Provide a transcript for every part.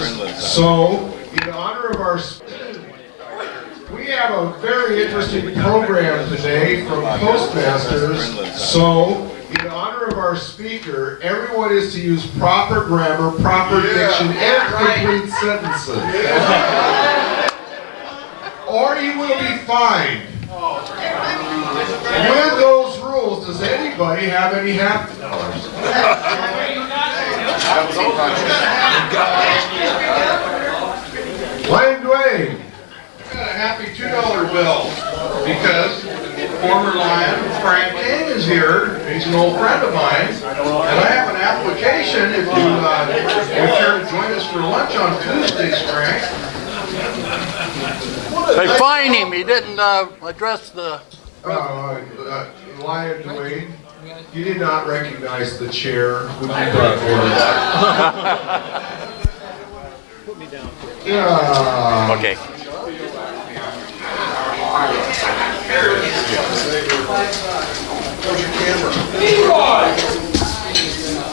So, in honor of our, we have a very interesting program today from Toastmasters. So, in honor of our speaker, everyone is to use proper grammar, proper diction, and complete sentences. Or you will be fined. With those rules, does anybody have any happy dollars? Lion Dwayne. I got a happy $2 bill because former Lion Frank King is here. He's an old friend of mine. And I have an application if you care to join us for lunch on Tuesdays, Frank. They fined him. He didn't address the... Lion Dwayne, you did not recognize the chair. Would you put it forward? Put me down. Okay.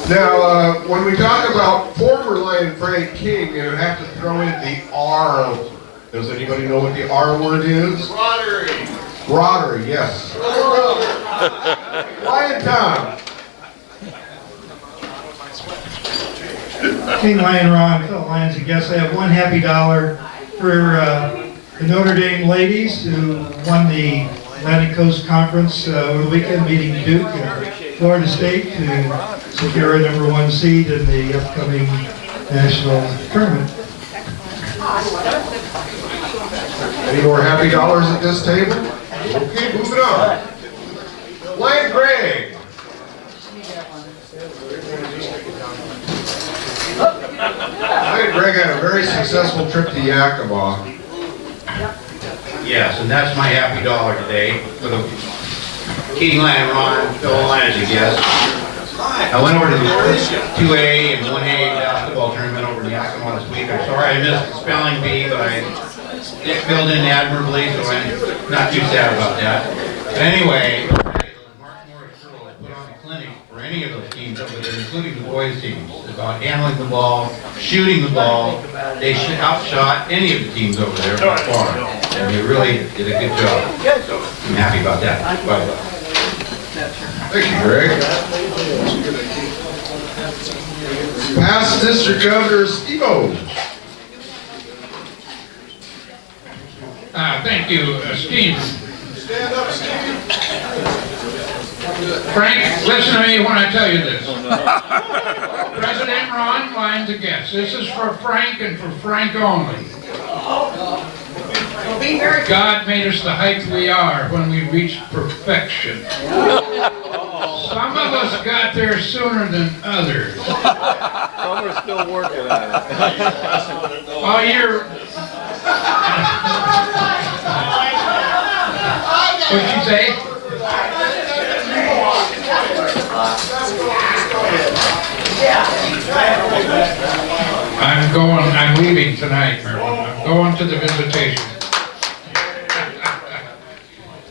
Now, when we talk about former Lion Frank King, you have to throw in the R. Does anybody know what the R word is? Lottery. Rotary, yes. Lion Tom. King Lion Ron, fellow Lions and guests, I have one happy dollar for the Notre Dame ladies who won the Atlantic Coast Conference over the weekend, beating Duke and Florida State to secure a #1 seed in the upcoming national tournament. Any more happy dollars at this table? Okay, moving on. Lion Greg. Lion Greg had a very successful trip to Yakima. Yes, and that's my happy dollar today for the King Lion Ron, fellow Lions, I guess. I went over to the 2A and 1A basketball tournament over in Yakima this week. I'm sorry I missed the spelling bee, but it filled in admirably, so I'm not too sad about that. But anyway, Mark Morris Girls put on a clinic for any of those teams over there, including the boys' teams, about handling the ball, shooting the ball. They outshot any of the teams over there by far, and they really did a good job. So I'm happy about that. Bye. Thank you, Greg. Past District Governor Steve-O. Thank you, Steve. Stand up, Steve. Frank, listen to me when I tell you this. President Ron, Lions and guests. This is for Frank and for Frank only. God made us the height we are when we reached perfection. Some of us got there sooner than others. Some are still working on it. All year. What'd you say? I'm leaving tonight, Marilyn. I'm going to the visitation.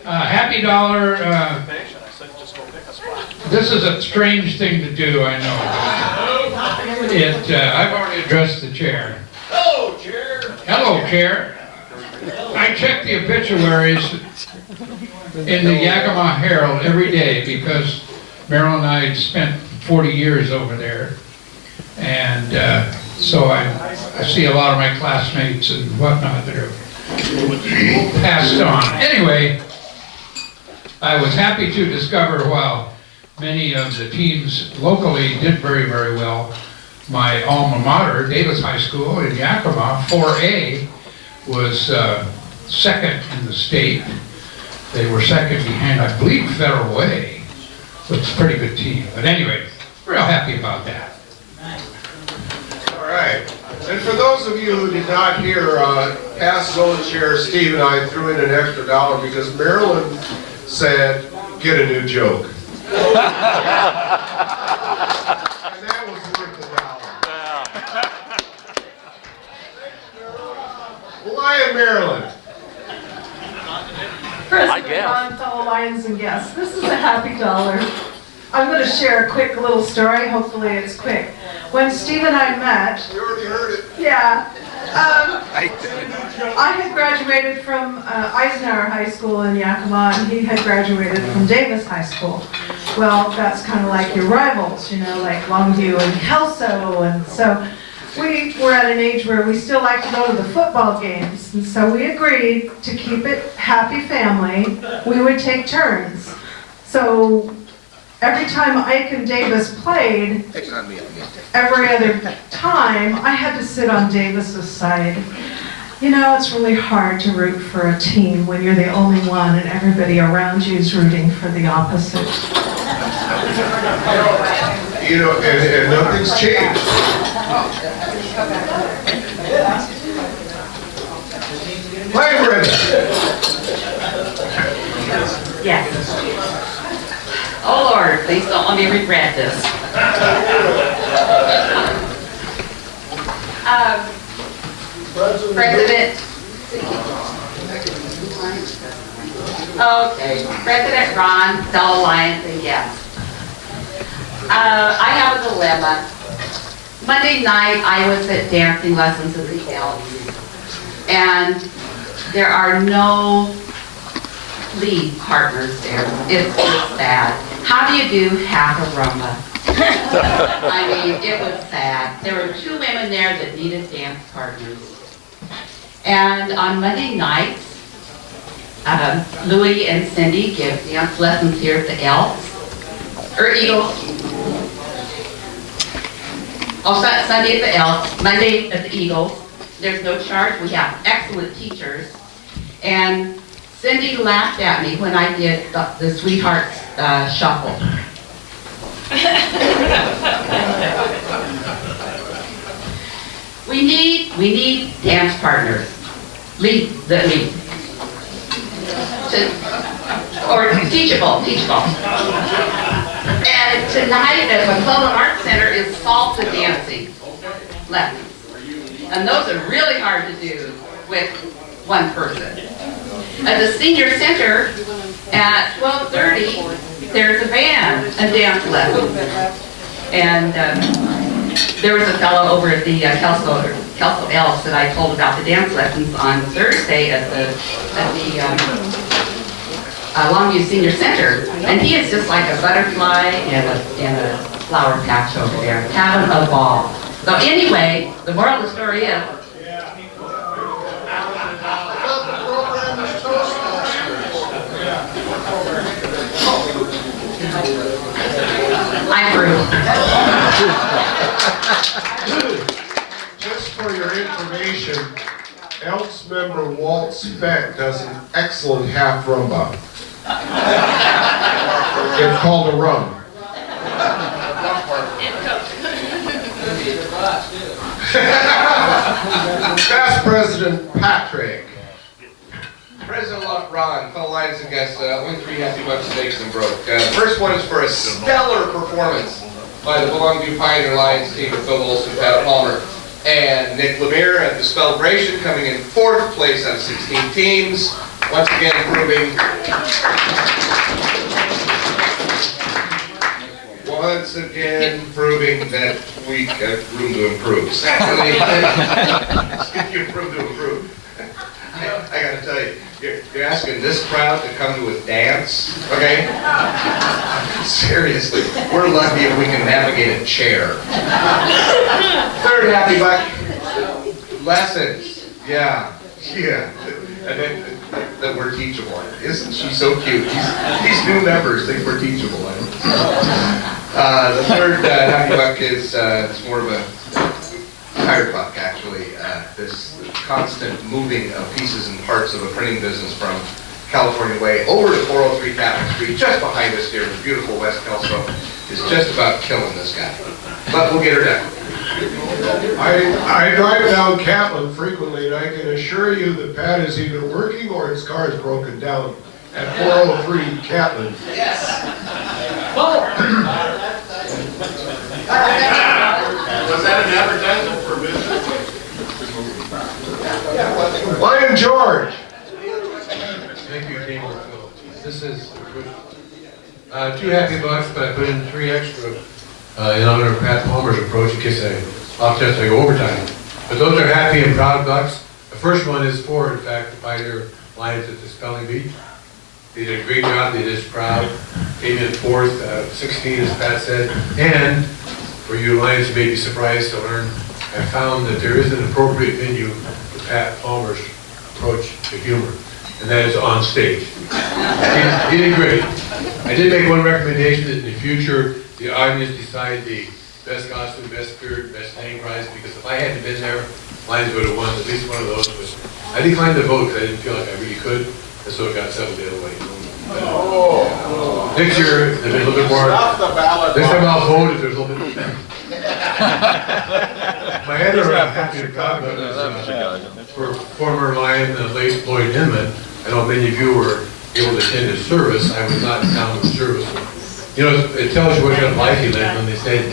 Happy dollar. This is a strange thing to do, I know. I've already addressed the chair. Hello, Chair. Hello, Chair. I check the obituaries in the Yakima Herald every day because Marilyn and I spent 40 years over there. And so I see a lot of my classmates and whatnot that are passed on. Anyway, I was happy to discover while many of the teams locally did very, very well, my alma mater, Davis High School in Yakima, 4A, was second in the state. They were second behind, I believe, Federal Way, which is a pretty good team. But anyway, real happy about that. All right. And for those of you who did not hear, past zone chair Steve and I threw in an extra dollar because Marilyn said, get a new joke. And that was worth $1. Lion Maryland. President Ron, fellow Lions and guests, this is a happy dollar. I'm going to share a quick little story. Hopefully it's quick. When Steve and I met, We already heard it. Yeah. I had graduated from Eisenhower High School in Yakima, and he had graduated from Davis High School. Well, that's kind of like your rivals, you know, like Longview and Kelso, and so we were at an age where we still like to go to the football games, and so we agreed to keep it happy family. We would take turns. So every time Ike and Davis played, every other time, I had to sit on Davis's side. You know, it's really hard to root for a team when you're the only one and everybody around you is rooting for the opposite. You know, and nothing's changed. Hi, Brenda. Yes. Oh Lord, please don't let me regret this. President. Okay, President Ron, fellow Lions and guests. I have a dilemma. Monday night, I was at dancing lessons at the Elks, and there are no lead partners there. It's sad. How do you do half a rumba? I mean, it was sad. There were 2 women there that needed dance partners. And on Monday nights, Louie and Cindy give dance lessons here at the Elks, or Eagles. Oh, Sunday at the Elks, Monday at the Eagles. There's no charge. We have excellent teachers. And Cindy laughed at me when I did the Sweethearts Shuffle. We need dance partners. Lead. Or teachable. And tonight at the Cullen Arts Center is salsa dancing lessons. And those are really hard to do with one person. At the Senior Center at 12:30, there's a band, a dance lesson. And there was a fellow over at the Kelso Elks that I told about the dance lessons on Thursday at the Longview Senior Center. And he is just like a butterfly in a flower patch over there, having a ball. So anyway, the moral of the story is, I'm through. Just for your information, Elks member Walt Speck does an excellent half rumba. It's called a rum. Past President Patrick. President Locke, Ron, fellow Lions and guests, win 3 happy bucks, steaks, and broke. The first one is for a stellar performance by the Longview Pioneer Lions team with Bill Wilson, Pat Palmer, and Nick Lemire at the celebration, coming in 4th place out of 16 teams. Once again proving that we got room to improve. Secondly, speaking of room to improve, I gotta tell you, you're asking this crowd to come to a dance, okay? Seriously, we're lucky if we can navigate a chair. 3rd happy buck, lessons, yeah. And then that we're teachable. Isn't she so cute? These new members think we're teachable. The 3rd happy buck is it's more of a tired buck, actually. This constant moving of pieces and parts of a printing business from California Way over to 403 Capitol Street, just behind us here in the beautiful West Kelso, is just about killing this guy. But we'll get her done. I drive down Catlin frequently, and I can assure you that Pat is either working or his car is broken down at 403 Catlin. Yes. Was that an advertisement for business? Lion George. Thank you, King. This is 2 happy bucks, but I put in 3 extra in honor of Pat Palmer's approach in case I off chance I go overtime. But those are happy and proud bucks. The first one is for, in fact, the Pioneer Lions at the Spelling Bee. They did a great job, they did us proud. Came in fourth, 16 as Pat said. And for you Lions, you may be surprised to learn, I found that there is an appropriate venue for Pat Palmer's approach to humor, and that is on stage. He did great. I did make one recommendation that in the future, the audience decide the best costume, best spirit, best name prize, because if I hadn't been there, Lions would have won at least one of those. But I declined to vote because I didn't feel like I really could, and so it got settled the other way. Next year, there'll be a little bit more. Next time I'll vote if there's a little bit. My other happy to talk about is for former Lion, late Lloyd Inman. I know many of you were able to attend his service. I was not down with the service. You know, it tells you what kind of life he lived when they said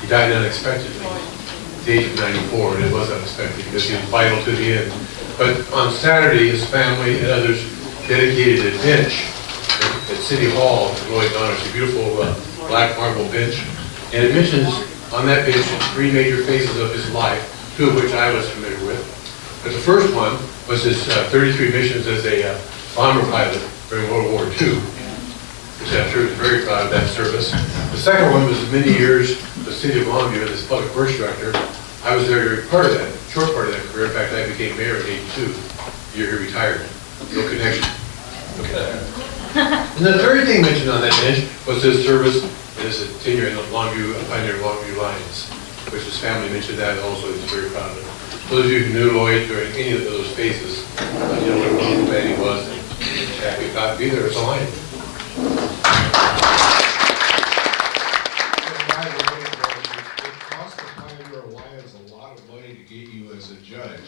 he died unexpectedly at the age of 94, and it was unexpected because he was vital to the end. But on Saturday, his family and others dedicated a bench at City Hall to Lloyd's honor. It's a beautiful black marble bench, and it mentions on that bench three major phases of his life, two of which I was familiar with. But the first one was his 33 missions as a bomber pilot during World War II. Which I'm sure is very proud of that service. The second one was many years the city of Longview as public works director. I was there during part of that, short part of that career. In fact, I became mayor in '82, the year he retired. No connection. Okay. And the third thing mentioned on that bench was his service as a tenure in the Longview Pioneer Longview Lions, which his family mentioned that also. He was very proud of it. Those of you who knew Lloyd during any of those phases, you know what a wonderful man he was, and happy about to be there as a Lion. By the way, it cost the Pioneer Lions a lot of money to get you as a judge,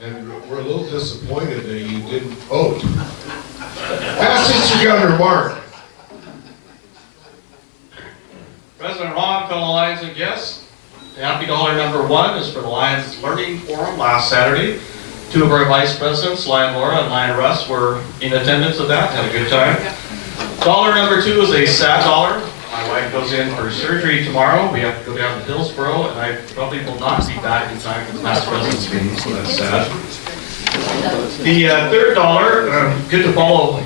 and we're a little disappointed that you didn't vote. Pass it to Governor Mark. President Ron, fellow Lions and guests, the happy dollar number one is for the Lions Learning Forum last Saturday. Two of our vice presidents, Lion Laura and Lion Russ, were in attendance at that, had a good time. Dollar number two is a sad dollar. My wife goes in for surgery tomorrow. We have to go down to Hillsboro, and I probably will not be back in time for the past president's meeting, so that's sad. The third dollar, good to follow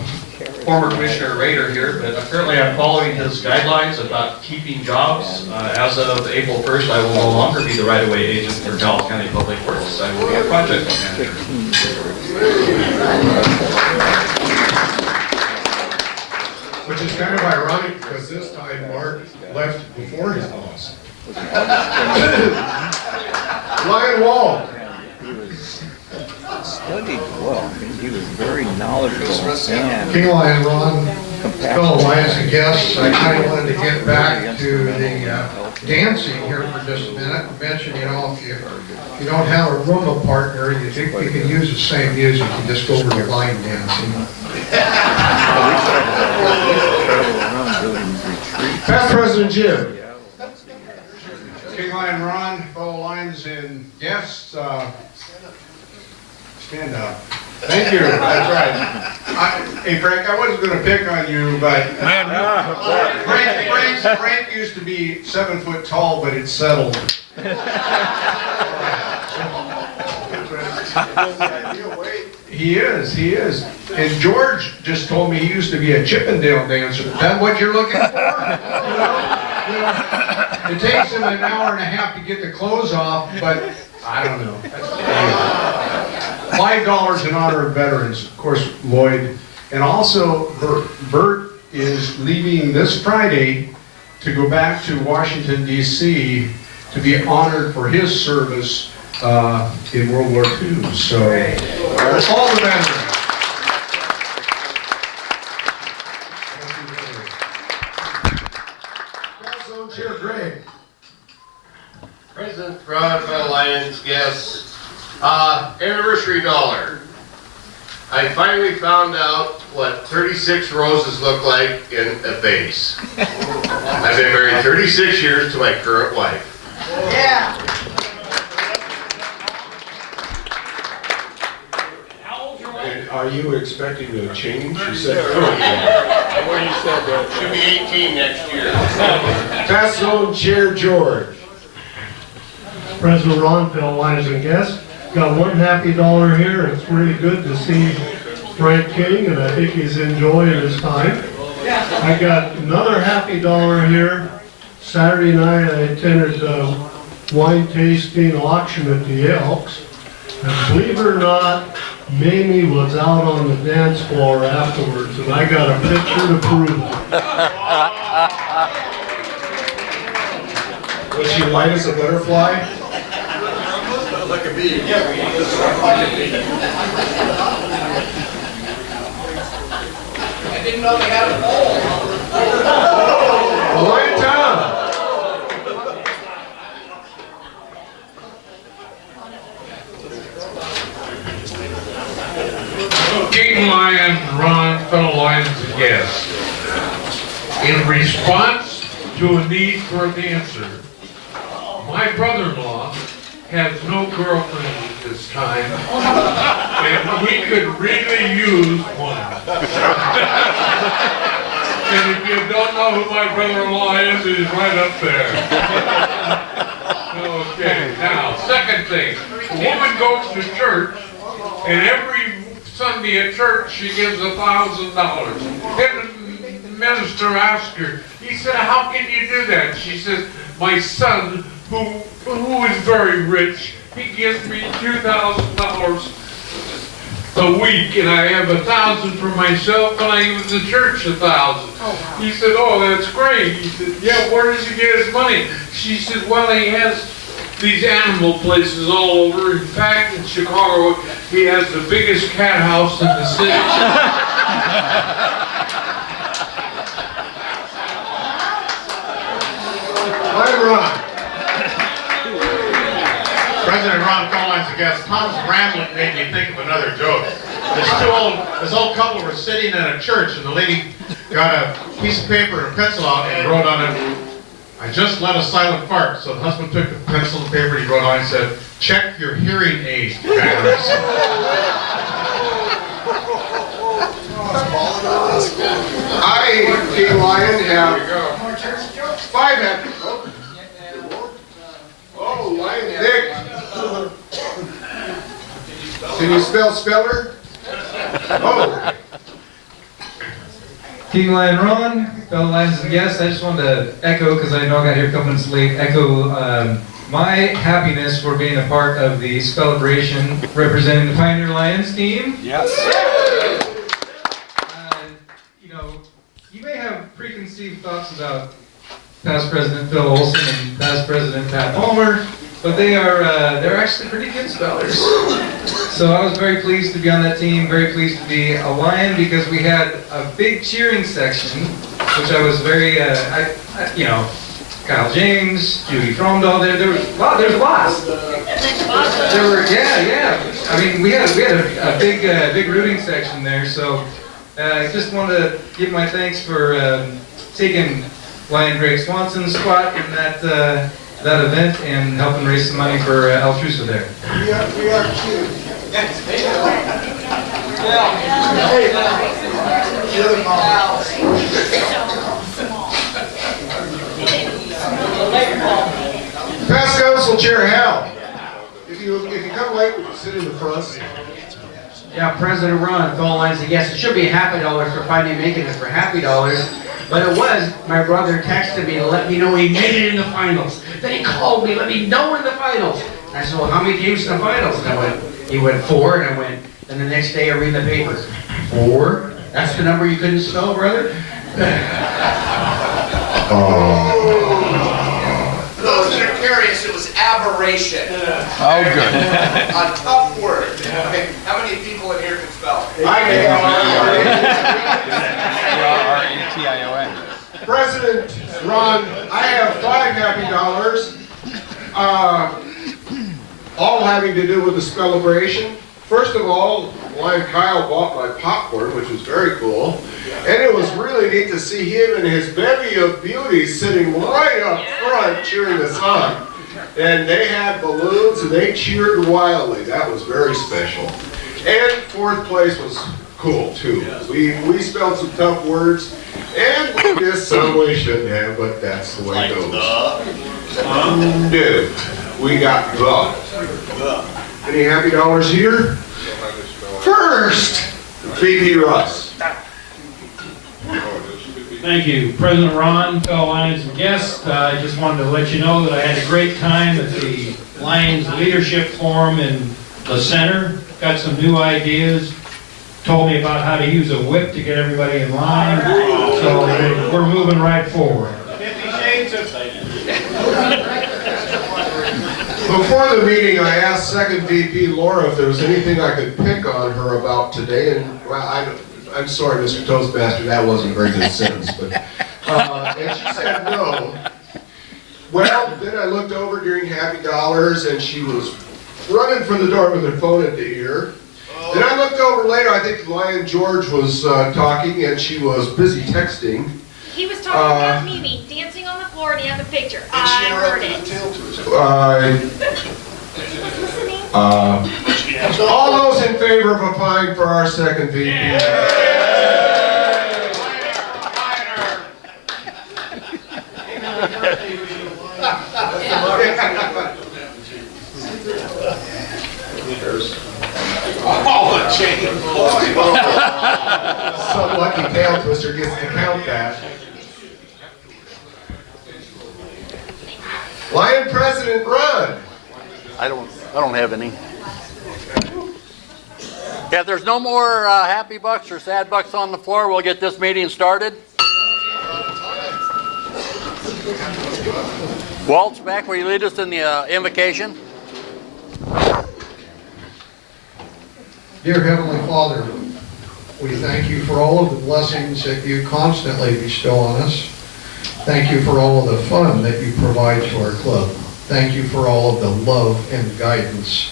former Commissioner Rader here, but apparently I'm following his guidelines about keeping jobs. As of April 1st, I will no longer be the right-of-way agent for Dallas County Public Works. I will be a project manager. Which is kind of ironic because this time Mark left before his boss. Lion Wall. Studied well. He was very knowledgeable and King Lion Ron, fellow Lions and guests, I kind of wanted to get back to the dancing here for just a minute. Mention, you know, if you don't have a Roomba partner, you think you can use the same music, you just go over to line dancing. Past President Jim. King Lion Ron, fellow Lions and guests, stand up. Thank you, that's right. Hey Frank, I wasn't going to pick on you, but Frank used to be 7 foot tall, but it's settled. He is. And George just told me he used to be a Chippendale dancer. Is that what you're looking for? You know, it takes him an hour and a half to get the clothes off, but I don't know. $5 in honor of veterans, of course, Lloyd. And also, Bert is leaving this Friday to go back to Washington, D.C. to be honored for his service in World War II. So, all the veterans. Chair Greg. President Rod, fellow Lions guests, anniversary dollar. I finally found out what 36 roses look like in a vase. I've been married 36 years to my current wife. Yeah. And are you expecting a change? You said Should be 18 next year. Pass Zone Chair George. President Ron, fellow Lions and guests. Got one happy dollar here. It's really good to see Frank King, and I think he's enjoying his time. I got another happy dollar here. Saturday night I attended wine tasting auction at the Elks. And believe it or not, Mamie was out on the dance floor afterwards, and I got a picture to prove it. Was she light as a butterfly? Like a bee. I didn't know they had a pole. Lion Town. King Lion, Ron, fellow Lions and guests. In response to a need for an answer, my brother-in-law has no girlfriend at this time, and he could really use one. And if you don't know who my brother-in-law is, he's right up there. Okay, now, second thing, a woman goes to church, and every Sunday at church she gives $1,000. And the minister asked her, he said, how can you do that? She says, my son, who is very rich, he gives me $2,000 a week, and I have 1,000 for myself, and I give the church 1,000. Oh, wow. He said, oh, that's great. He said, yeah, where does he get his money? She said, well, he has these animal places all over. In fact, in Chicago, he has the biggest cat house in the city. Hi, Ron. President Ron, fellow Lions and guests, Tom's rambling made me think of another joke. This old couple were sitting in a church, and the lady got a piece of paper and a pencil out and wrote on it, I just let a silent fart. So the husband took the pencil and paper, he wrote on it and said, check your hearing aid batteries. I, King Lion, have 5 happy. Oh, Lion Dick. Can you spell speller? Oh. King Lion Ron, fellow Lions and guests, I just wanted to echo, because I know I got here a couple minutes late, echo my happiness for being a part of the celebration representing the Pioneer Lions team. Yes. You know, you may have preconceived thoughts about past President Phil Olson and past President Pat Palmer, but they're actually pretty good spellers. So I was very pleased to be on that team, very pleased to be a Lion, because we had a big cheering section, which I was very, you know, Kyle James, Judy Fromdahl, there's lots. There were, yeah. I mean, we had a big rooting section there, so I just wanted to give my thanks for taking Lion Greg Swanson's spot in that event and helping raise some money for Altrusa there. We are cute. Past Council Chair Hal. If you come late, would you sit in the front? Yeah, President Ron, fellow Lions and guests, it should be $50 for finally making it for $50. But it was, my brother texted me to let me know he made it in the finals. Then he called me, let me know we're in the finals. And I said, well, how many games in the finals? And he went 4, and I went, and the next day I read the paper. 4? That's the number you couldn't spell, brother? For those that are curious, it was aberration. Oh, good. A tough word. Okay, how many people in here can spell? R-E-T-I-O-N. President Ron, I have 5 happy dollars, all having to do with the celebration. First of all, Lion Kyle bought my popcorn, which was very cool. And it was really neat to see him and his bevy of beauties sitting right up front cheering us on. And they had balloons and they cheered wildly. That was very special. And 4th place was cool too. We spelled some tough words and we missed some we shouldn't have, but that's the way it goes. No. we got the. Any happy dollars here? First, VP Russ. Thank you, President Ron, fellow Lions and guests. I just wanted to let you know that I had a great time at the Lions Leadership Forum in the center. Got some new ideas. Told me about how to use a whip to get everybody in line. So we're moving right forward. 50 Shades of Before the meeting, I asked Second VP Laura if there was anything I could pick on her about today, and well, I'm sorry, Mr. Toastmaster, that wasn't a very good sentence, but and she said no. Well, then I looked over during Happy Dollars, and she was running for the door with her phone at the ear. Then I looked over later, I think Lion George was talking, and she was busy texting. He was talking about Mimi dancing on the floor, and he has a picture. I heard it. All those in favor of applying for our second VP? Some lucky tail twister gets to count that. Lion President Run. I don't have any. If there's no more happy bucks or sad bucks on the floor, we'll get this meeting started. Walt's back. Will you lead us in the invocation? Dear Heavenly Father, we thank you for all of the blessings that you constantly bestow on us. Thank you for all of the fun that you provide to our club. Thank you for all of the love and guidance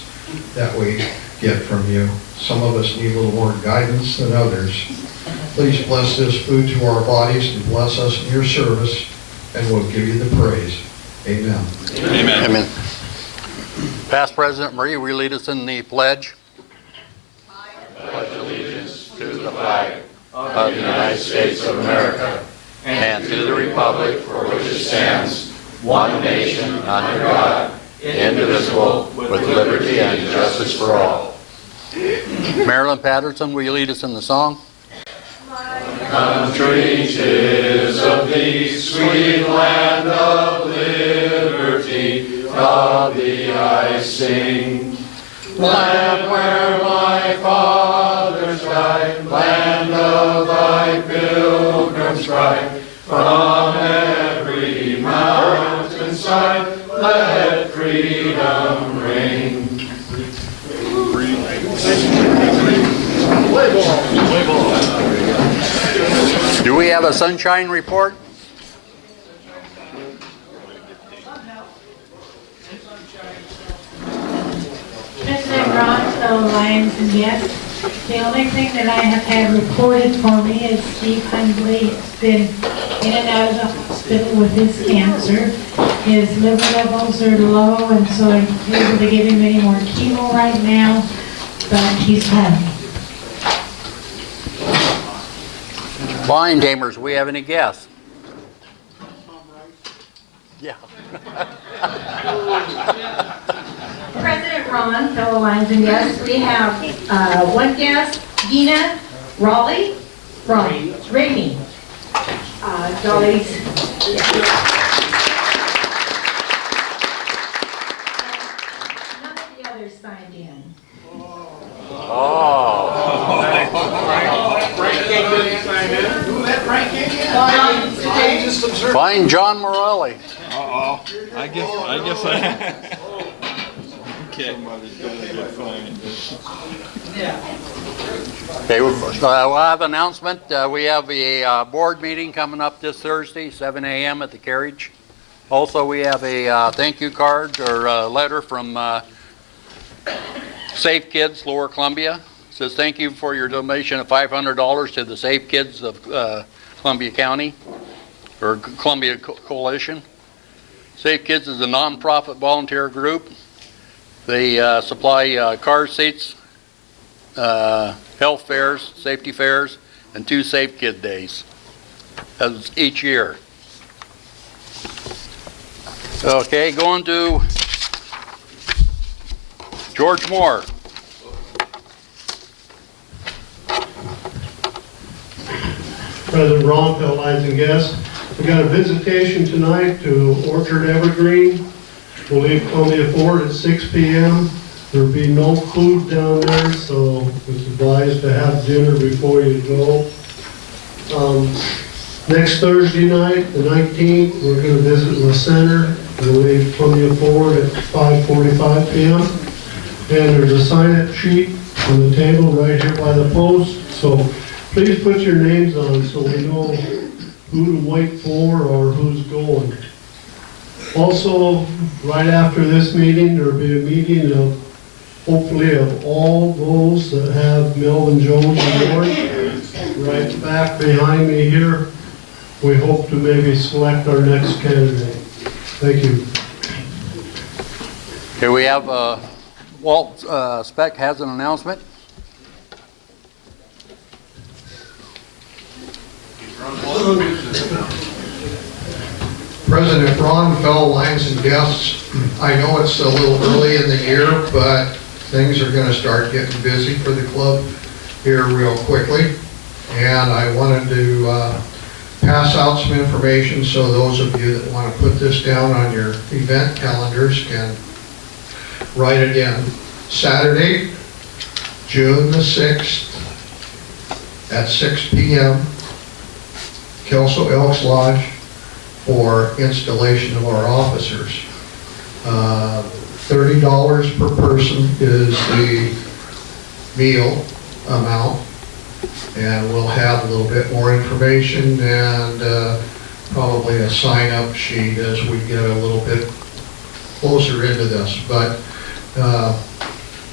that we get from you. Some of us need a little more guidance than others. Please bless this food to our bodies and bless us in your service, and we'll give you the praise. Amen. Amen. Amen. Past President Marie, will you lead us in the pledge? Pledge allegiance to the flag of the United States of America and to the republic for which it stands, one nation, under God, indivisible, with liberty and justice for all. Marilyn Patterson, will you lead us in the song? Country, 'tis of thee, sweet land of liberty, of thee I sing. Land where my fathers died, land of thy pilgrims pride, from every mountainside, let freedom ring. Do we have a sunshine report? President Ron, fellow Lions and guests, the only thing that I have had reported for me is Steve Hundley has been in and out of the hospital with his cancer. His liver levels are low, and so I'm able to give him any more chemo right now, but he's home. Lion Tamers, do we have any guests? Yeah. President Ron, fellow Lions and guests, we have one guest, Gina Rainey. Dolly's. None of the others signed in. Find John Morelli. Uh-oh. I guess okay. Okay, we'll have an announcement. We have a board meeting coming up this Thursday, 7 a.m. at the Carriage. Also, we have a thank you card or letter from Safe Kids, Lower Columbia. It says thank you for your donation of $500 to the Safe Kids of Columbia County, or Columbia Coalition. Safe Kids is a non-profit volunteer group. They supply car seats, health fairs, safety fairs, and 2 Safe Kid Days as each year. Okay, going to George Moore. President Ron, fellow Lions and guests. We got a visitation tonight to Orchard Evergreen. We'll leave Columbia Ford at 6 p.m. There'll be no food down there, so it's advised to have dinner before you go. Next Thursday night, the 19th, we're going to visit the center. We'll leave Columbia Ford at 5:45 p.m. And there's a sign-up sheet on the table right here by the post. So please put your names on so we know who to wait for or who's going. Also, right after this meeting, there'll be a meeting of, hopefully, of all those that have Melvin Jones Award. Right back behind me here, we hope to maybe select our next candidate. Thank you. Here we have, Walt Speck has an announcement. President Ron, fellow Lions and guests, I know it's a little early in the year, but things are going to start getting busy for the club here real quickly. And I wanted to pass out some information so those of you that want to put this down on your event calendars can write it in. Saturday, June the 6th at 6 p.m. Kelso Elks Lodge for installation of our officers. $30 per person is the meal amount, and we'll have a little bit more information and probably a sign-up sheet as we get a little bit closer into this. But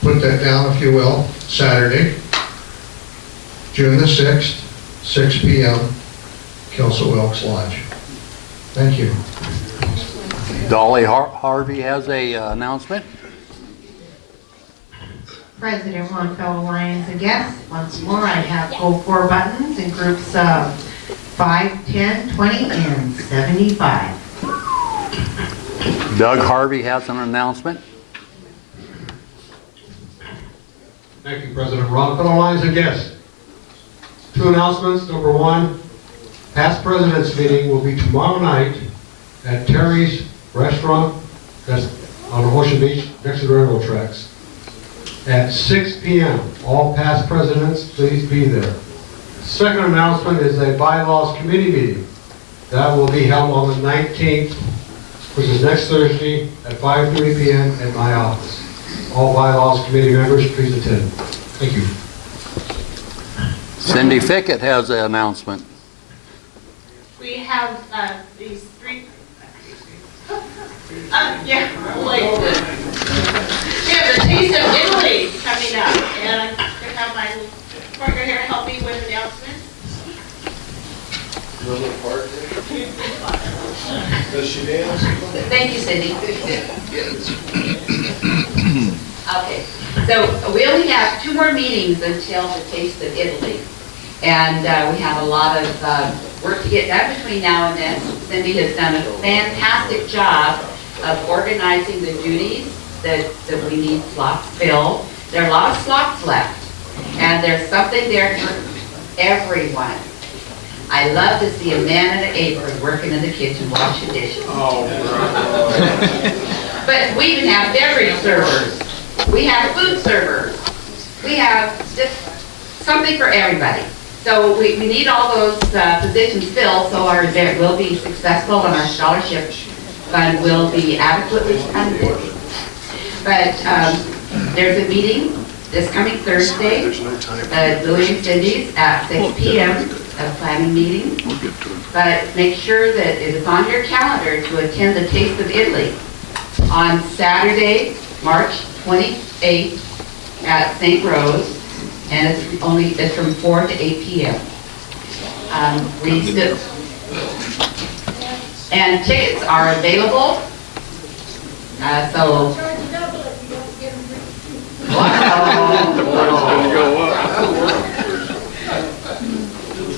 put that down if you will. Saturday, June the 6th, 6 p.m., Kelso Elks Lodge. Thank you. Dolly Harvey has a announcement. President Ron, fellow Lions and guests, once more I have gold 4 buttons in groups of 5, 10, 20, and 75. Doug Harvey has an announcement. Thank you, President Ron. Fellow Lions and guests, 2 announcements. Number 1, past president's meeting will be tomorrow night at Terry's Restaurant, that's on Ocean Beach, next to the railroad tracks, at 6 p.m. All past presidents, please be there. Second announcement is a bylaws committee meeting. That will be held on the 19th, which is next Thursday at 5:30 p.m. at my office. All bylaws committee members, please attend. Thank you. Cindy Fickett has an announcement. We have these 3. Yeah, like yeah, the Taste of Italy coming up, and I'm going to have my partner here help me with announcements. Does she dance? Thank you, Cindy. Okay, so we only have 2 more meetings until the Taste of Italy. And we have a lot of work to get done between now and then. Cindy has done a fantastic job of organizing the duties that we need slots filled. There are a lot of slots left, and there's something there for everyone. I love to see a man in an apron working in the kitchen washing dishes. Oh, But we even have beverage servers. We have food servers. We have just something for everybody. So we need all those positions filled so our event will be successful and our scholarship fund will be adequately funded. But there's a meeting this coming Thursday at Louis and Cindy's at 6 p.m. a planning meeting. But make sure that it is on your calendar to attend the Taste of Italy on Saturday, March 28th at St. Rose. And it's from 4 to 8 p.m. And tickets are available. So.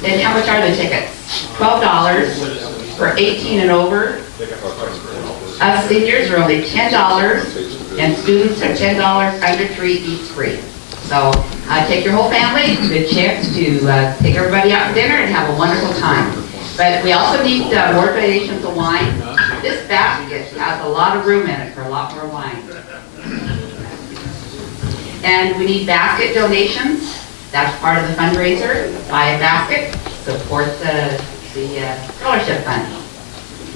And how much are the tickets? $12 for 18 and over. Us seniors are only $10. And students are $10 under 3 eats free. So take your whole family, good chance to take everybody out to dinner and have a wonderful time. But we also need more donations of wine. This basket has a lot of room in it for a lot more wine. And we need basket donations. That's part of the fundraiser. Buy a basket, support the scholarship fund.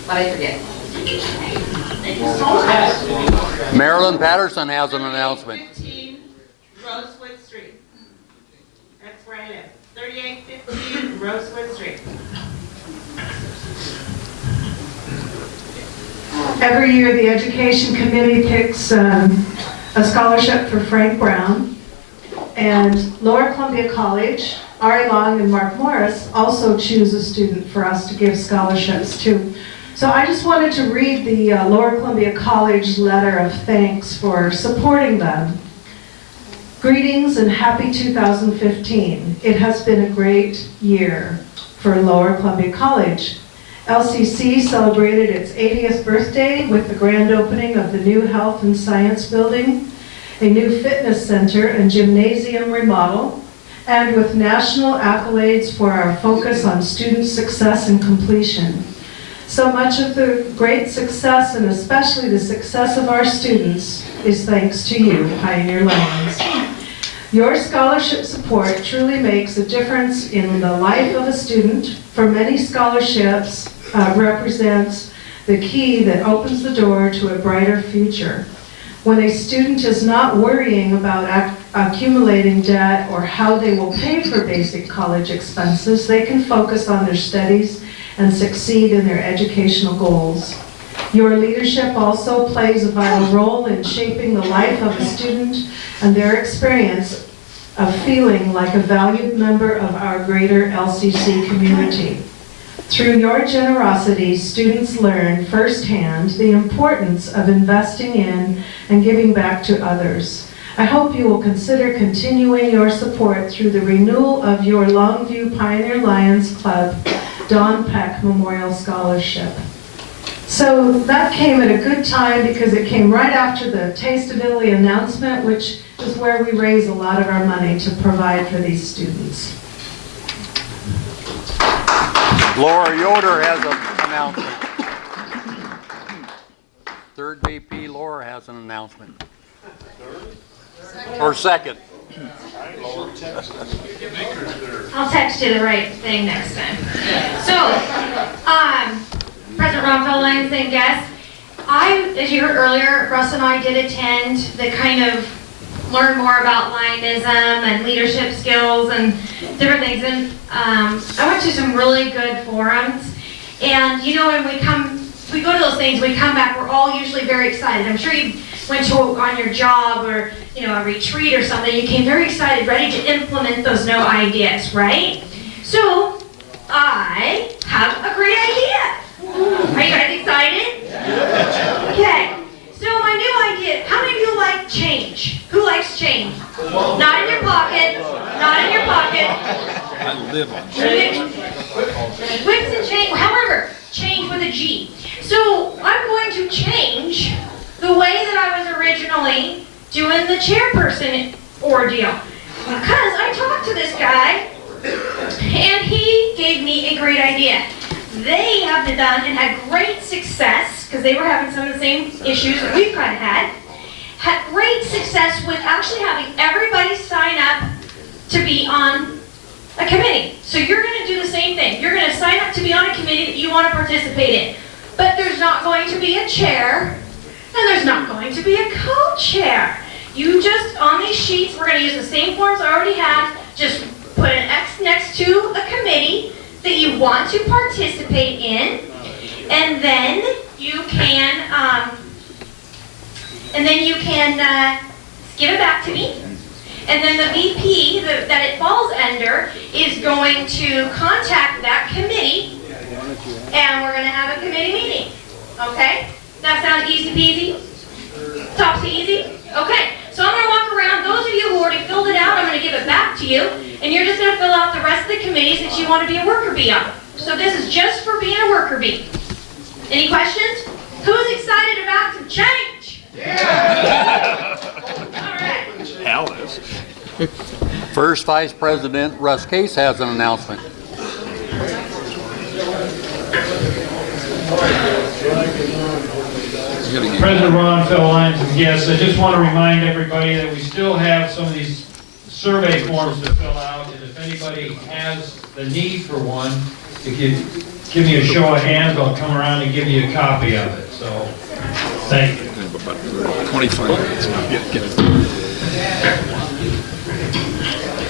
What I forget? Thank you so much. Marilyn Patterson has an announcement. 3815 Rosewood Street. That's where I live. 3815 Rosewood Street. Every year, the Education Committee picks a scholarship for Frank Brown. And Lower Columbia College, Ari Long and Mark Morris also choose a student for us to give scholarships to. So I just wanted to read the Lower Columbia College letter of thanks for supporting them. Greetings and happy 2015. It has been a great year for Lower Columbia College. LCC celebrated its 80th birthday with the grand opening of the new Health and Science Building, a new fitness center and gymnasium remodel, and with national accolades for our focus on student success and completion. So much of the great success, and especially the success of our students, is thanks to you, Pioneer Lions. Your scholarship support truly makes a difference in the life of a student. For many, scholarships represents the key that opens the door to a brighter future. When a student is not worrying about accumulating debt or how they will pay for basic college expenses, they can focus on their studies and succeed in their educational goals. Your leadership also plays a vital role in shaping the life of a student and their experience of feeling like a valued member of our greater LCC community. Through your generosity, students learn firsthand the importance of investing in and giving back to others. I hope you will consider continuing your support through the renewal of your Longview Pioneer Lions Club Don Peck Memorial Scholarship. So that came at a good time because it came right after the Taste of Italy announcement, which is where we raise a lot of our money to provide for these students. Laura Yoder has an announcement. Third VP Laura has an announcement. Or second. I'll text you the right thing next time. So, President Ron, fellow Lions and guests, as you heard earlier, Russ and I did attend the kind of learn more about Lionism and leadership skills and different things. And I went to some really good forums. And you know, when we go to those things, we come back, we're all usually very excited. I'm sure you went to on your job or a retreat or something, you came very excited, ready to implement those new ideas, right? So I have a great idea. Are you guys excited? Okay. So my new idea, how many of you like change? Who likes change? Not in your pocket. Not in your pocket. I live on change. Whips and change, however, change with a G. So I'm going to change the way that I was originally doing the chairperson ordeal. Because I talked to this guy, and he gave me a great idea. They have done and had great success, because they were having some of the same issues that we've kind of had great success with actually having everybody sign up to be on a committee. So you're going to do the same thing. You're going to sign up to be on a committee that you want to participate in. But there's not going to be a chair, and there's not going to be a co-chair. You just, on these sheets, we're going to use the same forms I already have, just put an X next to a committee that you want to participate in, and then you can give it back to me. And then the VP that it falls under is going to contact that committee, and we're going to have a committee meeting. Okay? That sounds easy peasy? Topsy easy? Okay. So I'm going to walk around. Those of you who already filled it out, I'm going to give it back to you, and you're just going to fill out the rest of the committees that you want to be a worker bee on. So this is just for being a worker bee. Any questions? Who's excited about some change? Alice. First Vice President Russ Case has an announcement. President Ron, fellow Lions and guests, I just want to remind everybody that we still have some of these survey forms to fill out, and if anybody has the need for one, if you give me a show of hands, I'll come around and give you a copy of it. So, thank you. 25 minutes. Get it.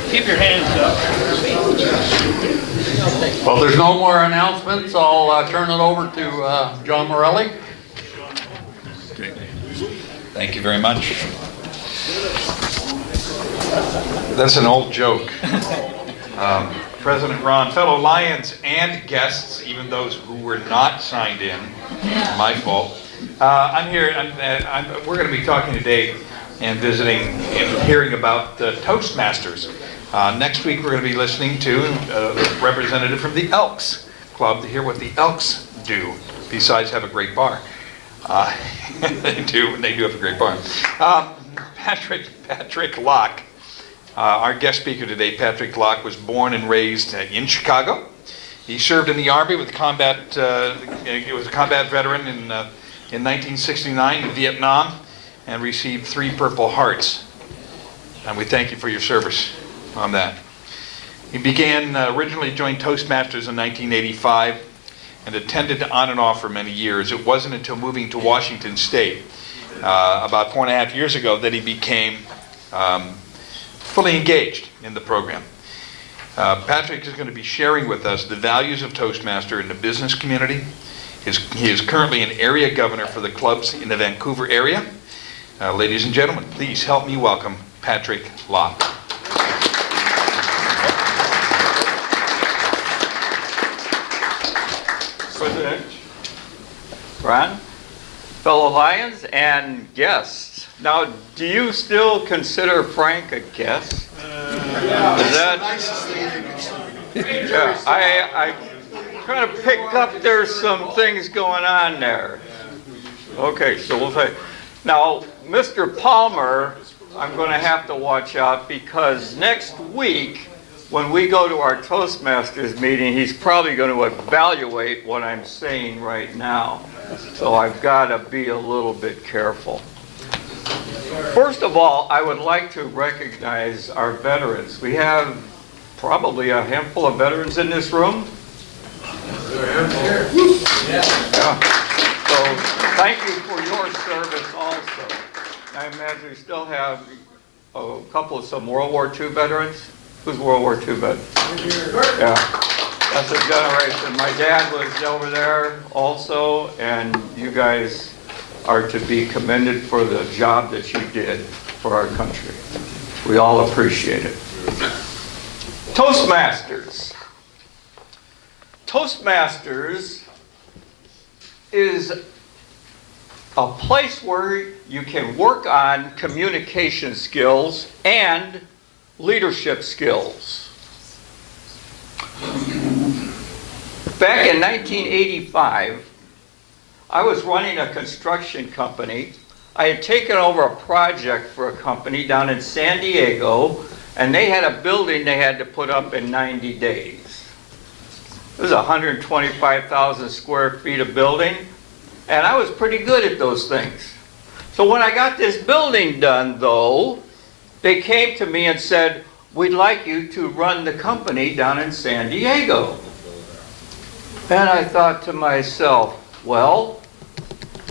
Keep your hands up. Well, there's no more announcements. I'll turn it over to John Morelli. Thank you very much. That's an old joke. President Ron, fellow Lions and guests, even those who were not signed in, my fault. I'm here, we're going to be talking today and visiting and hearing about the Toastmasters. Next week we're going to be listening to a representative from the Elks Club to hear what the Elks do, besides have a great bar. They do have a great bar. Patrick Locke, our guest speaker today. Patrick Locke was born and raised in Chicago. He served in the Army with combat. He was a combat veteran in 1969 in Vietnam, and received 3 Purple Hearts. And we thank you for your service on that. He originally joined Toastmasters in 1985 and attended on and off for many years. It wasn't until moving to Washington State about 4.5 years ago that he became fully engaged in the program. Patrick is going to be sharing with us the values of Toastmaster in the business community. He is currently an area governor for the clubs in the Vancouver area. Ladies and gentlemen, please help me welcome Patrick Locke. President Ron, fellow Lions and guests. Now, do you still consider Frank a guest? Is that? Yeah, I kind of picked up there's some things going on there. Okay, so we'll say. Now, Mr. Palmer, I'm going to have to watch out because next week, when we go to our Toastmasters meeting, he's probably going to evaluate what I'm saying right now. So I've got to be a little bit careful. First of all, I would like to recognize our veterans. We have probably a handful of veterans in this room. Yeah. So thank you for your service also. I imagine we still have some World War II veterans. Who's World War II vet? Yeah, that's a generation. My dad was over there also, and you guys are to be commended for the job that you did for our country. We all appreciate it. Toastmasters. Toastmasters is a place where you can work on communication skills and leadership skills. Back in 1985, I was running a construction company. I had taken over a project for a company down in San Diego, and they had a building they had to put up in 90 days. It was 125,000 square feet of building, and I was pretty good at those things. So when I got this building done, though, they came to me and said, "We'd like you to run the company down in San Diego." And I thought to myself, well,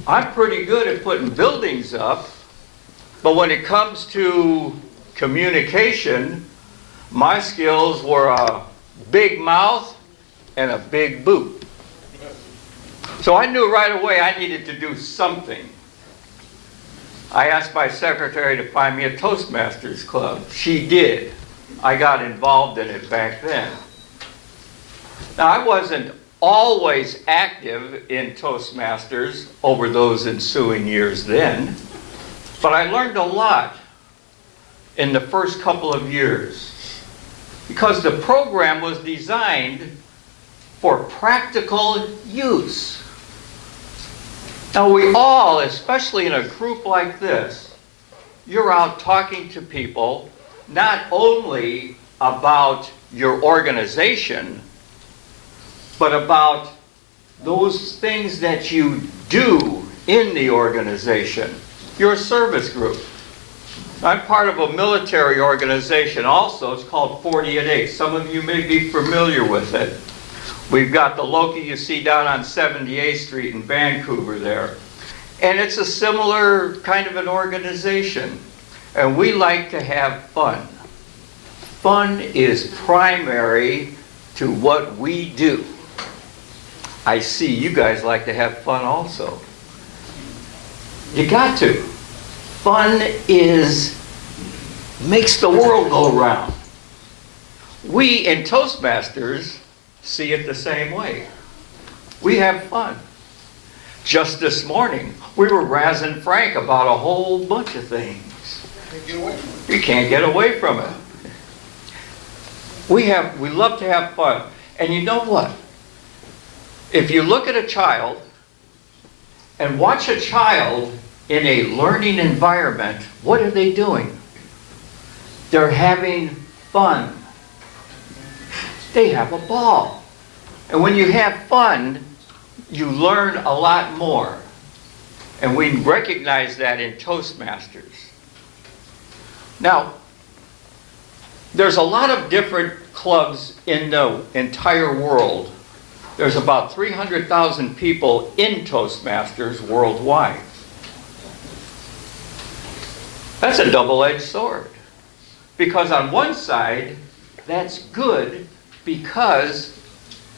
I'm pretty good at putting buildings up, but when it comes to communication, my skills were a big mouth and a big boot. So I knew right away I needed to do something. I asked my secretary to find me a Toastmasters club. She did. I got involved in it back then. Now, I wasn't always active in Toastmasters over those ensuing years then, but I learned a lot in the first couple of years because the program was designed for practical use. Now we all, especially in a group like this, you're out talking to people not only about your organization, but about those things that you do in the organization. You're a service group. I'm part of a military organization also. It's called 40 at 8. Some of you may be familiar with it. We've got the Locke you see down on 78th Street in Vancouver there. And it's a similar kind of an organization. And we like to have fun. Fun is primary to what we do. I see you guys like to have fun also. You got to. Fun makes the world go round. We in Toastmasters see it the same way. We have fun. Just this morning, we were razzing Frank about a whole bunch of things. You can't get away from it. We love to have fun. And you know what? If you look at a child and watch a child in a learning environment, what are they doing? They're having fun. They have a ball. And when you have fun, you learn a lot more. And we recognize that in Toastmasters. Now, there's a lot of different clubs in the entire world. There's about 300,000 people in Toastmasters worldwide. That's a double-edged sword. Because on one side, that's good because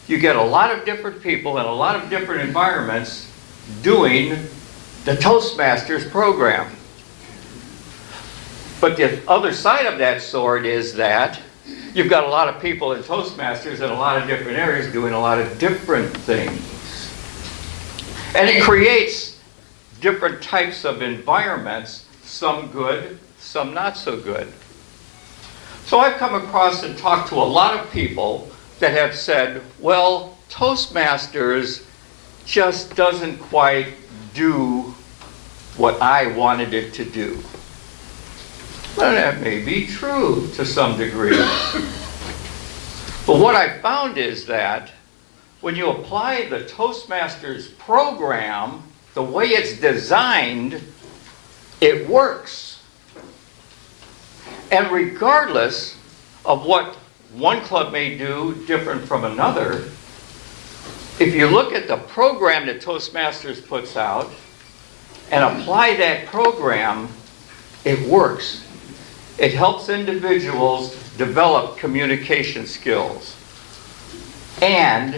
you get a lot of different people in a lot of different environments doing the Toastmasters program. But the other side of that sword is that you've got a lot of people in Toastmasters in a lot of different areas doing a lot of different things. And it creates different types of environments, some good, some not so good. So I've come across and talked to a lot of people that have said, well, Toastmasters just doesn't quite do what I wanted it to do. Well, that may be true to some degree. But what I found is that when you apply the Toastmasters program, the way it's designed, it works. And regardless of what one club may do different from another, if you look at the program that Toastmasters puts out and apply that program, it works. It helps individuals develop communication skills. And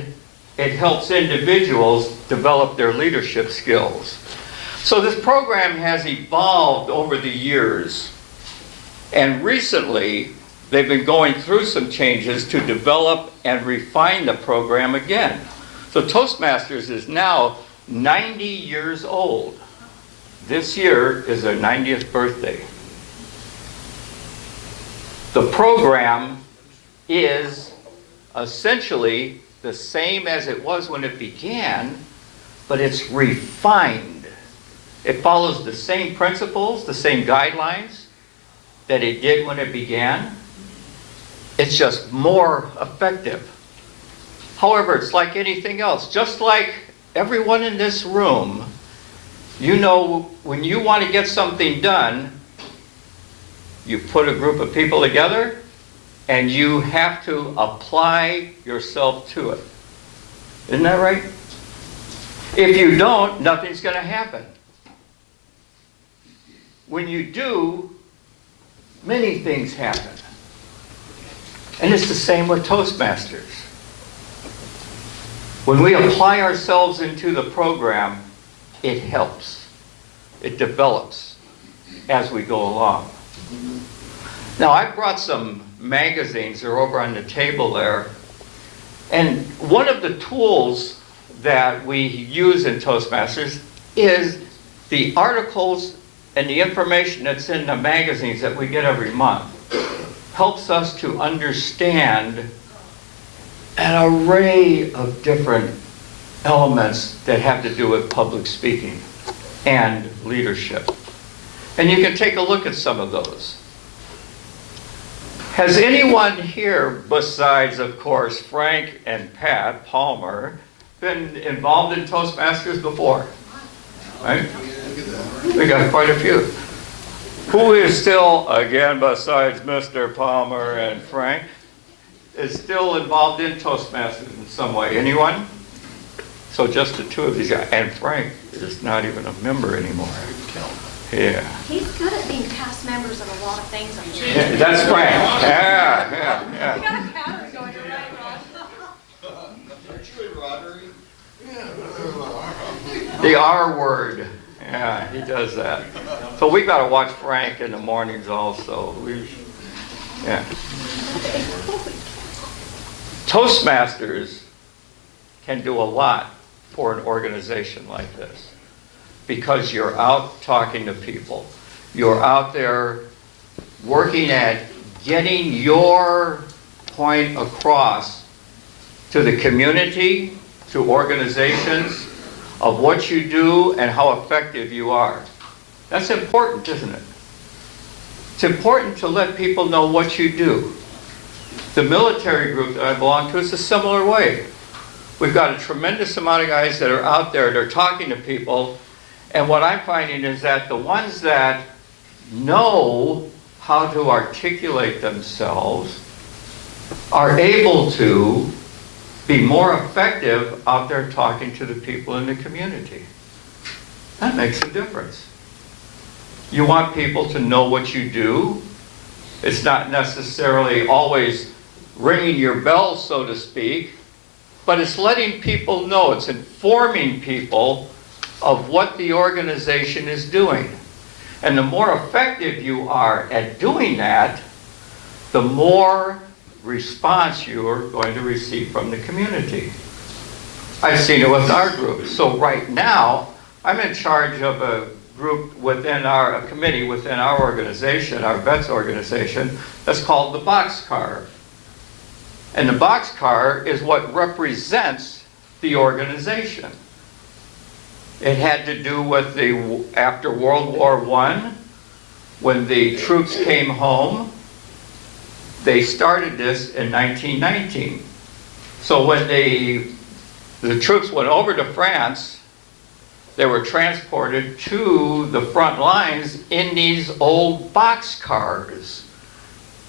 it helps individuals develop their leadership skills. So this program has evolved over the years. And recently, they've been going through some changes to develop and refine the program again. So Toastmasters is now 90 years old. This year is their 90th birthday. The program is essentially the same as it was when it began, but it's refined. It follows the same principles, the same guidelines that it did when it began. It's just more effective. However, it's like anything else. Just like everyone in this room, you know, when you want to get something done, you put a group of people together and you have to apply yourself to it. Isn't that right? If you don't, nothing's going to happen. When you do, many things happen. And it's the same with Toastmasters. When we apply ourselves into the program, it helps. It develops as we go along. Now, I brought some magazines. They're over on the table there. And one of the tools that we use in Toastmasters is the articles and the information that's in the magazines that we get every month. Helps us to understand an array of different elements that have to do with public speaking and leadership. And you can take a look at some of those. Has anyone here, besides, of course, Frank and Pat Palmer, been involved in Toastmasters before? Right? We got quite a few. Who is still, again, besides Mr. Palmer and Frank, is still involved in Toastmasters in some way? Anyone? So just the two of these guys. And Frank is not even a member anymore. Yeah. He's good at being past members of a lot of things. Yeah, that's Frank. Yeah. You got a pattern going right, Rod. The R word. Yeah, he does that. So we got to watch Frank in the mornings also. Yeah. Toastmasters can do a lot for an organization like this because you're out talking to people. You're out there working at getting your point across to the community, to organizations, of what you do and how effective you are. That's important, isn't it? It's important to let people know what you do. The military group that I belong to is a similar way. We've got a tremendous amount of guys that are out there, they're talking to people, and what I'm finding is that the ones that know how to articulate themselves are able to be more effective out there talking to the people in the community. That makes a difference. You want people to know what you do. It's not necessarily always ringing your bell, so to speak, but it's letting people know, it's informing people of what the organization is doing. And the more effective you are at doing that, the more response you are going to receive from the community. I've seen it with our group. So right now, I'm in charge of a group within a committee within our organization, our vets organization, that's called the boxcar. And the boxcar is what represents the organization. It had to do with after World War I, when the troops came home. They started this in 1919. So when the troops went over to France, they were transported to the front lines in these old boxcars.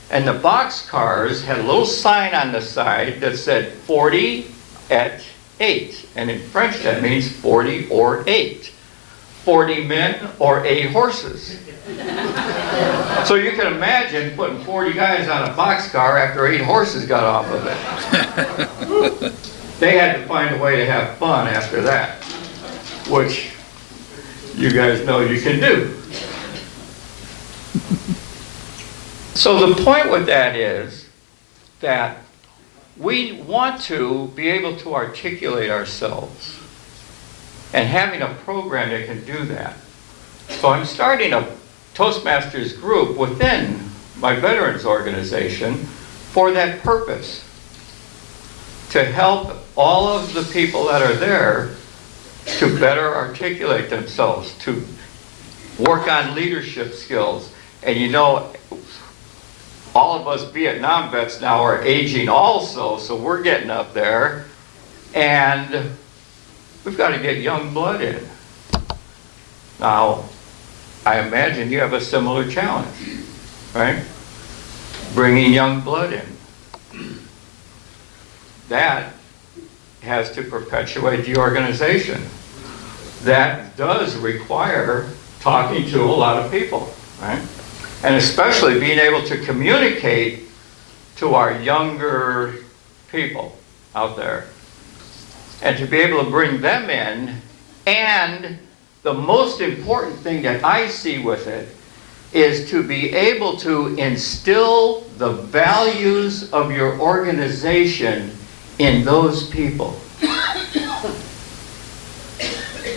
And the boxcars had a little sign on the side that said 40 at 8. And in French that means 40 or 8. 40 men or 8 horses. So you can imagine putting 40 guys on a boxcar after 8 horses got off of it. They had to find a way to have fun after that, which you guys know you can do. So the point with that is that we want to be able to articulate ourselves, and having a program that can do that. So I'm starting a Toastmasters group within my veterans organization for that purpose, to help all of the people that are there to better articulate themselves, to work on leadership skills. And you know, all of us Vietnam vets now are aging also, so we're getting up there, and we've got to get young blood in. Now, I imagine you have a similar challenge, right? Bringing young blood in. That has to perpetuate the organization. That does require talking to a lot of people, right? And especially being able to communicate to our younger people out there. And to be able to bring them in. And the most important thing that I see with it is to be able to instill the values of your organization in those people.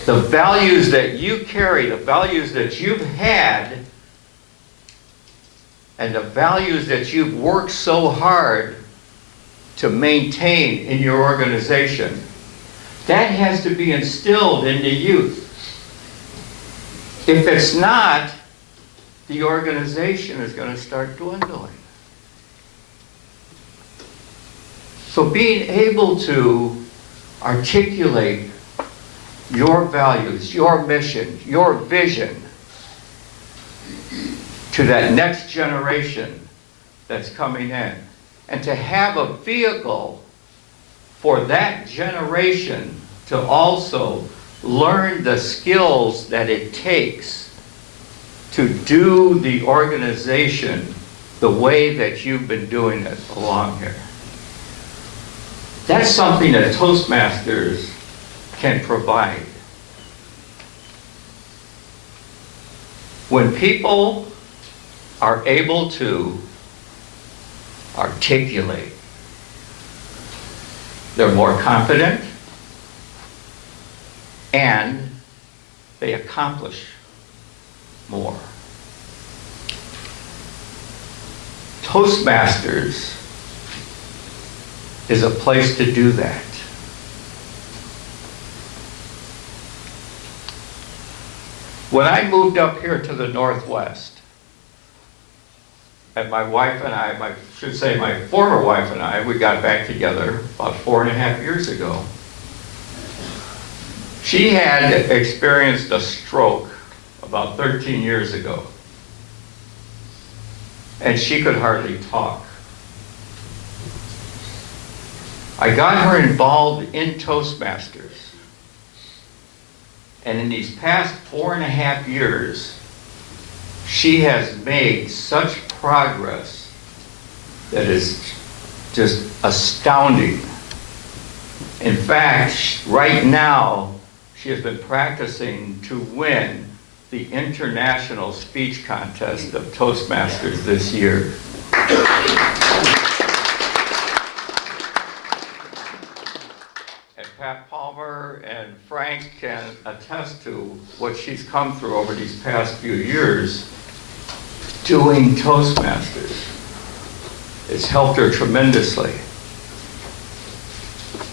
The values that you carry, the values that you've had, and the values that you've worked so hard to maintain in your organization. That has to be instilled in the youth. If it's not, the organization is going to start dwindling. So being able to articulate your values, your mission, your vision to that next generation that's coming in, and to have a vehicle for that generation to also learn the skills that it takes to do the organization the way that you've been doing it along here. That's something that Toastmasters can provide. When people are able to articulate, they're more confident and they accomplish more. Toastmasters is a place to do that. When I moved up here to the Northwest, and my wife and I, my former wife and I, we got back together about 4.5 years ago. She had experienced a stroke about 13 years ago, and she could hardly talk. I got her involved in Toastmasters. And in these past 4.5 years, she has made such progress that is just astounding. In fact, right now, she has been practicing to win the International Speech Contest of Toastmasters this year. Pat Palmer and Frank can attest to what she's come through over these past few years doing Toastmasters. It's helped her tremendously.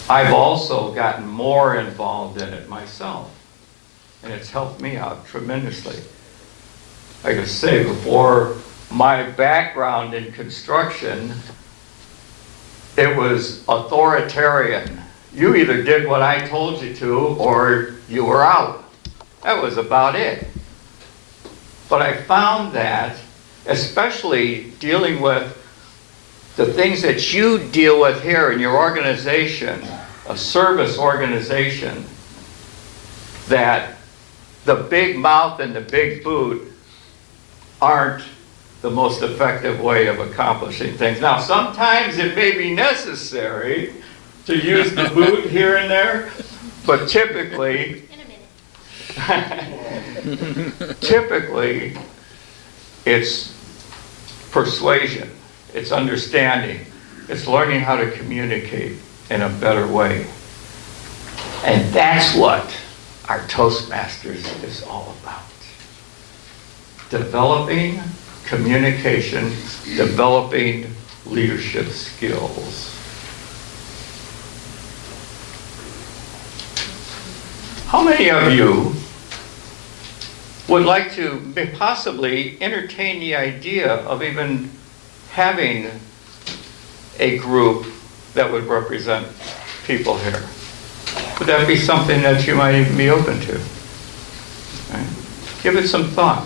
I've also gotten more involved in it myself, and it's helped me out tremendously. Like I say, before my background in construction, it was authoritarian. You either did what I told you to or you were out. That was about it. But I found that, especially dealing with the things that you deal with here in your organization, a service organization, that the big mouth and the big boot aren't the most effective way of accomplishing things. Now, sometimes it may be necessary to use the boot here and there, but typically, typically, it's persuasion, it's understanding, it's learning how to communicate in a better way. And that's what our Toastmasters is all about. Developing communication, developing leadership skills. How many of you would like to possibly entertain the idea of even having a group that would represent people here? Would that be something that you might even be open to? Right? Give it some thought.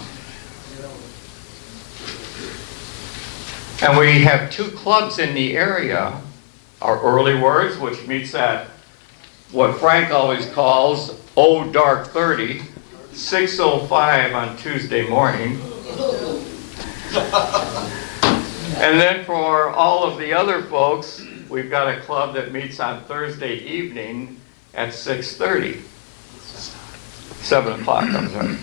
And we have 2 clubs in the area. Our Early Words, which meets at what Frank always calls Old Dark 30, 6:05 on Tuesday morning. And then for all of the other folks, we've got a club that meets on Thursday evening at 6:30. 7 o'clock, I'm sorry.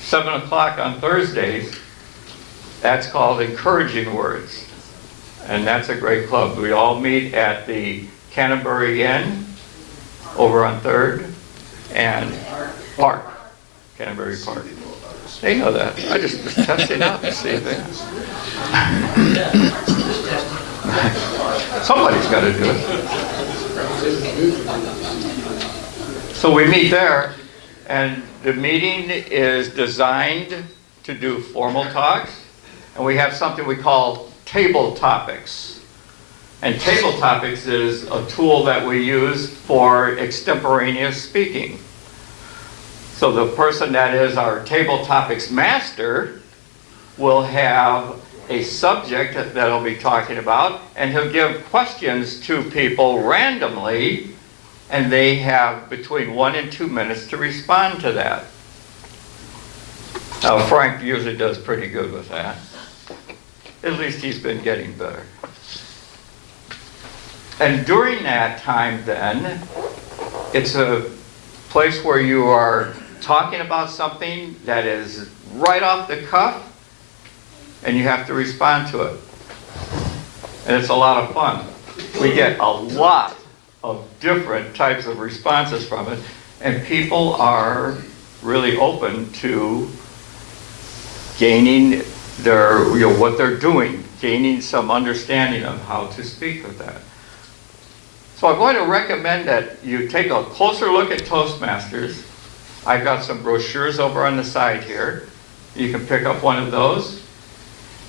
7 o'clock on Thursdays. That's called Encouraging Words. And that's a great club. We all meet at the Canterbury Inn over on 3rd and Park. Canterbury Park. They know that. I just was testing out to see if they... Somebody's got to do it. So we meet there, and the meeting is designed to do formal talks, and we have something we call table topics. And table topics is a tool that we use for extemporaneous speaking. So the person that is our table topics master will have a subject that he'll be talking about, and he'll give questions to people randomly, and they have between 1 and 2 minutes to respond to that. Now, Frank usually does pretty good with that. At least he's been getting better. And during that time then, it's a place where you are talking about something that is right off the cuff, and you have to respond to it. And it's a lot of fun. We get a lot of different types of responses from it, and people are really open to gaining their, what they're doing, gaining some understanding of how to speak with that. So I'm going to recommend that you take a closer look at Toastmasters. I've got some brochures over on the side here. You can pick up one of those.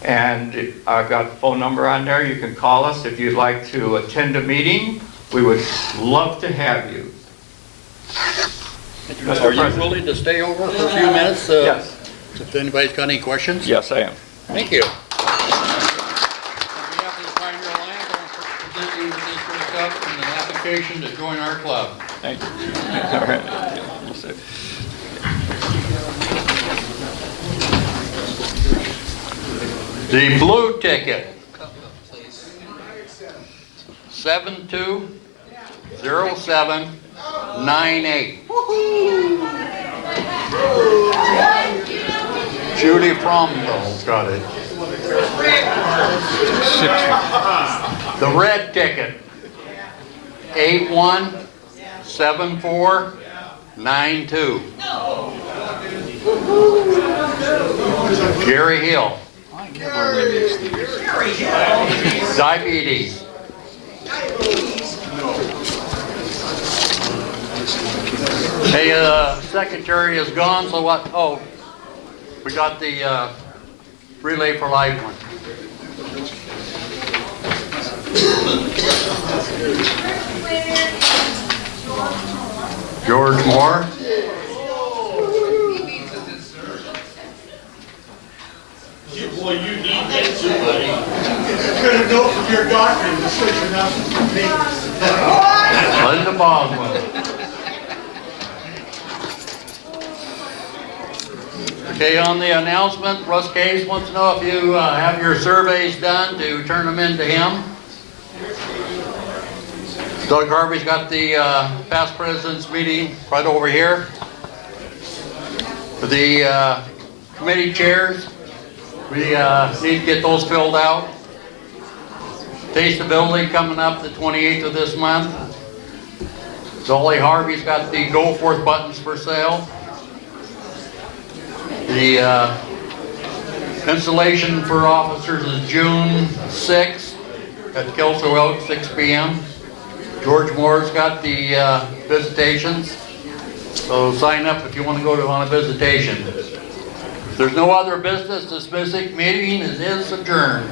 And I've got a phone number on there. You can call us if you'd like to attend a meeting. We would love to have you. Are you willing to stay over for a few minutes? Yes. If anybody's got any questions? Yes, I am. Thank you. On behalf of the Pioneer Lions, I'm presenting this first up and an application to join our club. Thank you. All right. The blue ticket, 720798. Judy Fromville's got it. The red ticket, 817492. Gary Hill. Diabetes. Hey, secretary is gone, so what? Oh, we got the Relay for Life one. George Moore. Well, you need that too, buddy. You're going to go from your doctor and switch your nothing from me. Linda Boswell. Okay, on the announcement, Russ Case wants to know if you have your surveys done to turn them in to him. Doug Harvey's got the past president's meeting right over here. For the committee chairs, we need to get those filled out. Tasteability coming up the 28th of this month. Dolly Harvey's got the Go Forth buttons for sale. The installation for officers is June 6th at Kelso Oak, 6 p.m. George Moore's got the visitations. So sign up if you want to go on a visitation. If there's no other business, this meeting is adjourned.